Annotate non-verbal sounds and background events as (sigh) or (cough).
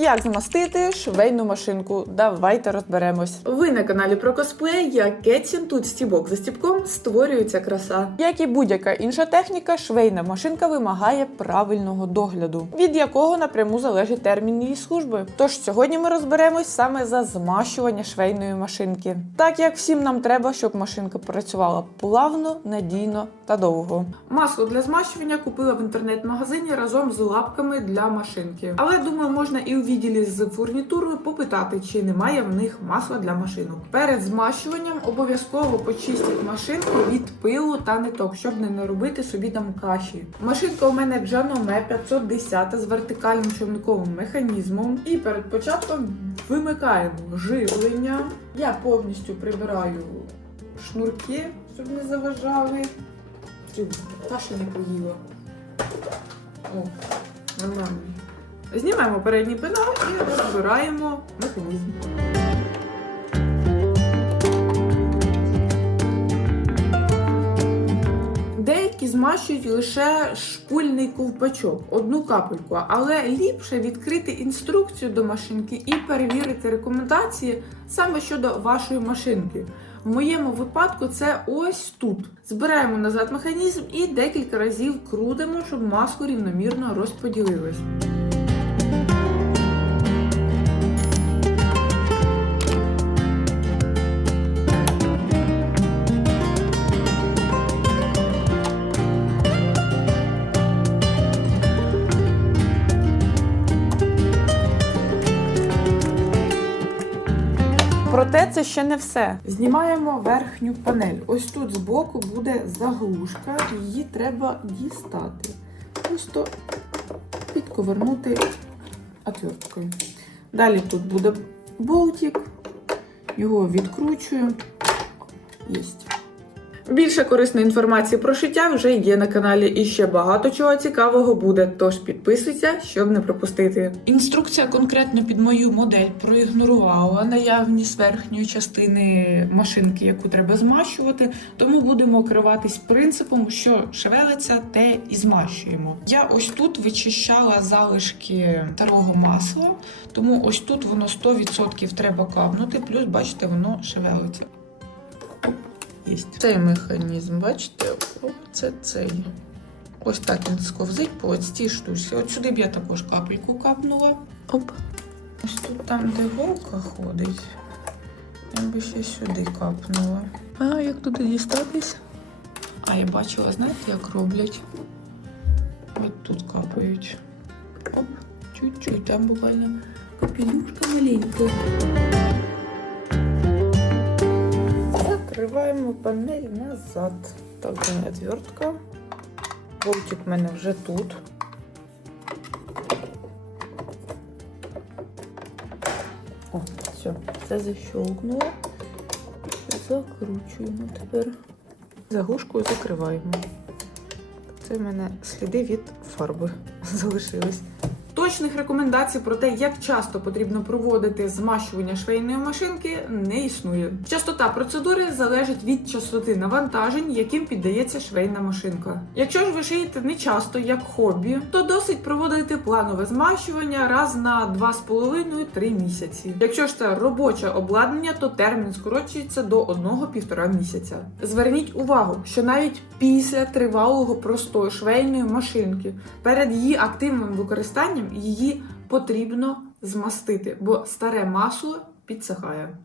Як змастити швейну машинку? Давайте розберемось. Ви на каналі про косплей. Я Кетсін. Тут стібок за стібком створюється краса. Як і будь-яка інша техніка, швейна машинка вимагає правильного догляду, від якого напряму залежить термін її служби. Тож сьогодні ми розберемось саме за змащування швейної машинки, так як всім нам треба, щоб машинка працювала плавно, надійно та довго. Масло для змащування купила в інтернет-магазині разом з лапками для машинки. Але думаю, можна і у відділі з фурнітурою попитати, чи немає в них масла для машинок. Перед змащуванням обов'язково почистіть машинку від пилу та ниток, щоб не наробити собі там каші. Машинка у мене Janome 510 з вертикальним човниковим механізмом. І перед початком вимикаємо живлення. Я повністю прибираю шнурки, щоб не заважали. Каші не поїла. О, нормально. Знімаємо передній пенал і розбираємо механізм. Деякі змащують лише шпульний ковпачок, одну капельку, але ліпше відкрити інструкцію до машинки і перевірити рекомендації саме щодо вашої машинки. В моєму випадку це ось тут. Збираємо назад механізм і декілька разів крутимо, щоб масло рівномірно розподілилось. Проте це ще не все. Знімаємо верхню панель. Ось тут збоку буде заглушка, її треба дістати. Просто підковернути отверткою. Далі тут буде болтик, його відкручую. Єсть. Більше корисної інформації про шиття вже є на каналі, і ще багато чого цікавого буде. Тож підписуйся, щоб не пропустити. Інструкція конкретно під мою модель проігнорувала наявність верхньої частини машинки, яку треба змащувати. Тому будемо керуватись принципом, що шевелиться, те і змащуємо. Я ось тут вичищала залишки старого масла, тому ось тут воно 100% треба капнути. Плюс, бачите, воно шевелиться. Єсть. Цей механізм, бачите, це цей. Ось так він сковзить по ось цій штучці. От сюди б я також капельку капнула. Оп. Ось тут там, де голка ходить, я би ще сюди капнула. А як туди дістатись? А я бачила, знаєте, як роблять? От тут капають. Оп, чуть-чуть, там буквально капелюшка маленька. Закриваємо панель назад. Так, де моя отвертка. Болтик в мене вже тут. О, все, все защелкнуло. Закручуємо тепер. Заглушкою закриваємо. Це в мене сліди від фарби (laughs) залишились. Точних рекомендацій про те, як часто потрібно проводити змащування швейної машинки, не існує. Частота процедури залежить від частоти навантажень, яким піддається швейна машинка. Якщо ж ви шиєте не часто, як хобі, то досить проводити планове змащування раз на 2,5-3 місяці. Якщо ж це робоче обладнання, то термін скорочується до 1-1,5 місяця. Зверніть увагу, що навіть після тривалого простою швейної машинки перед її активним використанням її потрібно змастити, бо старе масло підсихає.